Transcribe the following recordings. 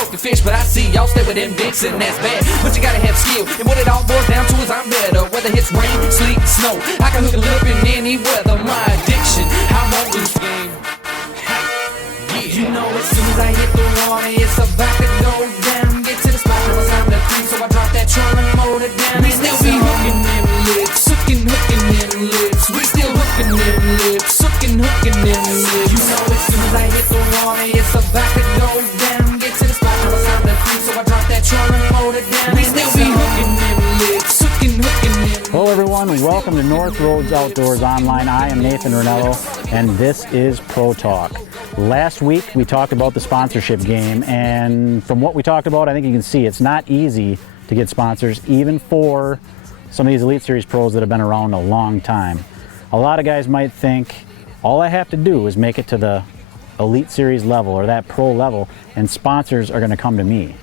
trophy fish, but I see y'all stay with them dicks, and that's bad. But you gotta have skill, and what it all boils down to is I'm better. Whether it's rain, sleet, snow, I can hook it up in any weather. My addiction, I'm on this game. You know, as soon as I hit the water, it's about to go down. Get to the spot, it was time to creep, so I drop that trolling motor down. We still be hooking them lips, hooking them lips. We still hooking them lips, hooking them lips. You know, as soon as I hit the water, it's about to go down. Get to the spot, it was time to creep, so I drop that trolling motor down. We still be hooking them lips, hooking them. Hello everyone, welcome to North Roads Outdoors Online. I am Nathan Ranello, and this is Pro Talk. Last week we talked about the sponsorship game, and from what we talked about, I think you can see it's not easy to get sponsors, even for some of these Elite Series pros that have been around a long time. A lot of guys might think all I have to do is make it to the Elite Series level or that pro level and sponsors are going to come to me.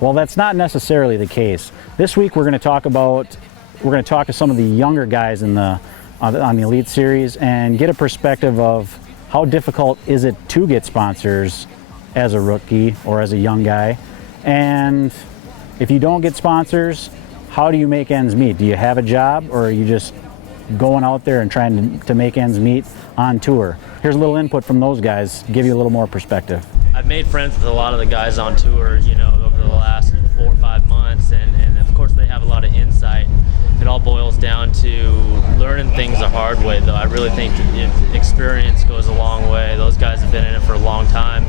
Well, that's not necessarily the case. This week we're going to talk to some of the younger guys in on the Elite Series and get a perspective of how difficult is it to get sponsors as a rookie or as a young guy? And if you don't get sponsors, how do you make ends meet? Do you have a job, or are you just going out there and trying to make ends meet on tour? Here's a little input from those guys, give you a little more perspective. I've made friends with a lot of the guys on tour, you know, over the last 4 or 5 months, and of course they have a lot of insight. It all boils down to learning things the hard way, though. I really think experience goes a long way. Those guys have been in it for a long time.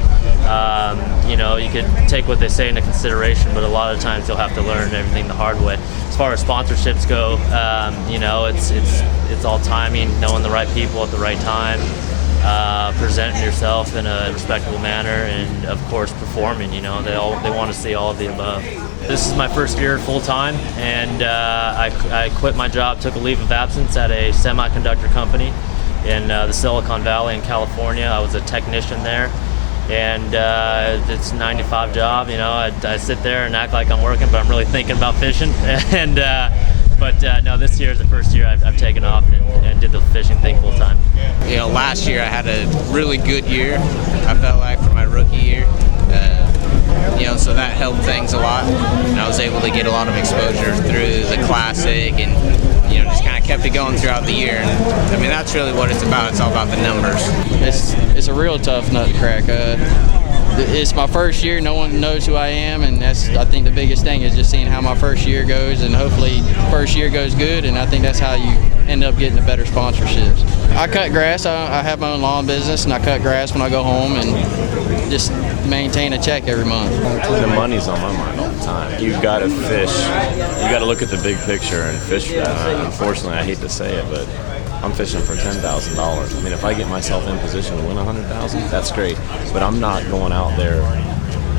You know, you could take what they say into consideration, but a lot of times you'll have to learn everything the hard way. As far as sponsorships go, you know, it's all timing, knowing the right people at the right time, presenting yourself in a respectable manner, and of course performing. You know, they want to see all of the above. This is my first year full-time, and I quit my job, took a leave of absence at a semiconductor company in the Silicon Valley in California. I was a technician there, and it's a 9-to-5 job. You know, I sit there and act like I'm working, but I'm really thinking about fishing. And no, this year is the first year I've taken off and did the fishing thing full-time. You know, last year I had a really good year, I felt like, for my rookie year. You know, so that helped things a lot, and I was able to get a lot of exposure through the Classic, and you know, just kind of kept it going throughout the year. And I mean, that's really what it's about. It's all about the numbers. It's a real tough nut to crack. It's my first year. No one knows who I am, and that's, I think, the biggest thing is just seeing how my first year goes, and hopefully first year goes good, and I think that's how you end up getting the better sponsorships. I cut grass. I have my own lawn business, and I cut grass when I go home and just maintain a check every month. The money's on my mind all the time. You've got to fish. You got to look at the big picture and fish for that. Unfortunately, I hate to say it, but I'm fishing for $10,000. I mean, if I get myself in position to win $100,000, that's great. But I'm not going out there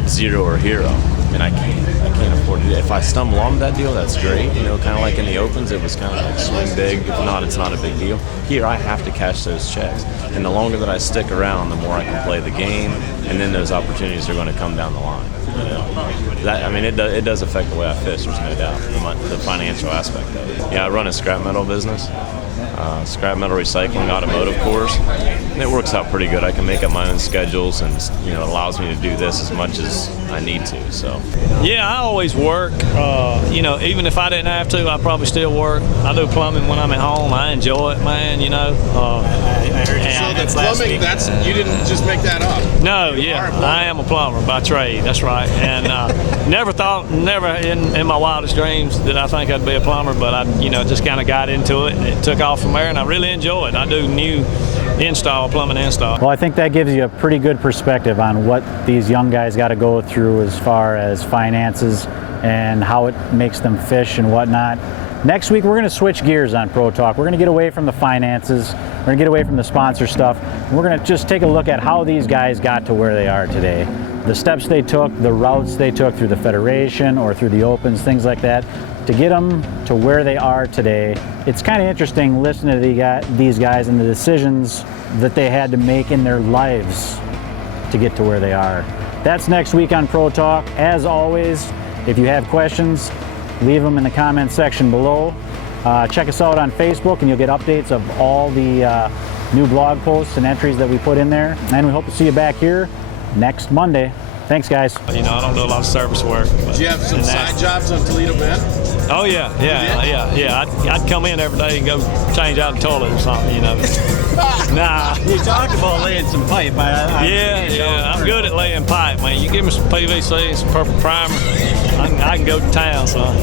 zero or hero. I mean, I can't afford it. If I stumble on that deal, that's great. You know, kind of like in the Opens, it was kind of like swing big. If not, it's not a big deal. Here, I have to cash those checks. And the longer that I stick around, the more I can play the game, and then those opportunities are going to come down the line. You know? I mean, it does affect the way I fish, there's no doubt, the financial aspect of it. Yeah, I run a scrap metal business. Scrap metal recycling, automotive cores, and it works out pretty good. I can make up my own schedules, and you know, it allows me to do this as much as I need to. So yeah, I always work. You know, even if I didn't have to, I probably still work. I do plumbing when I'm at home. I enjoy it, man. You know. I heard you say that plumbing. That's, you didn't just make that up. No, yeah, I am a plumber by trade. That's right. And never in my wildest dreams that I think I'd be a plumber, but I, you know, just kind of got into it, and it took off from there, and I really enjoy it. I do new plumbing install. Well, I think that gives you a pretty good perspective on what these young guys got to go through as far as finances and how it makes them fish and whatnot. Next week, we're going to switch gears on Pro Talk. We're going to get away from the finances. We're going to get away from the sponsor stuff. We're going to just take a look at how these guys got to where they are today. The steps they took, the routes they took through the Federation or through the Opens, things like that, to get them to where they are today. It's kind of interesting listening to these guys and the decisions that they had to make in their lives to get to where they are. That's next week on Pro Talk. As always, if you have questions, leave them in the comment section below. Check us out on Facebook, and you'll get updates of all the new blog posts and entries that we put in there. And we hope to see you back here next Monday. Thanks, guys. You know, I don't do a lot of service work. Did you have some side jobs on Toledo Bend? Oh yeah. I'd come in every day and go change out the toilet or something, you know. Nah. You talked about laying some pipe. Yeah. I'm good at laying pipe, man. You give me some PVC, some purple primer, I can go to town, son.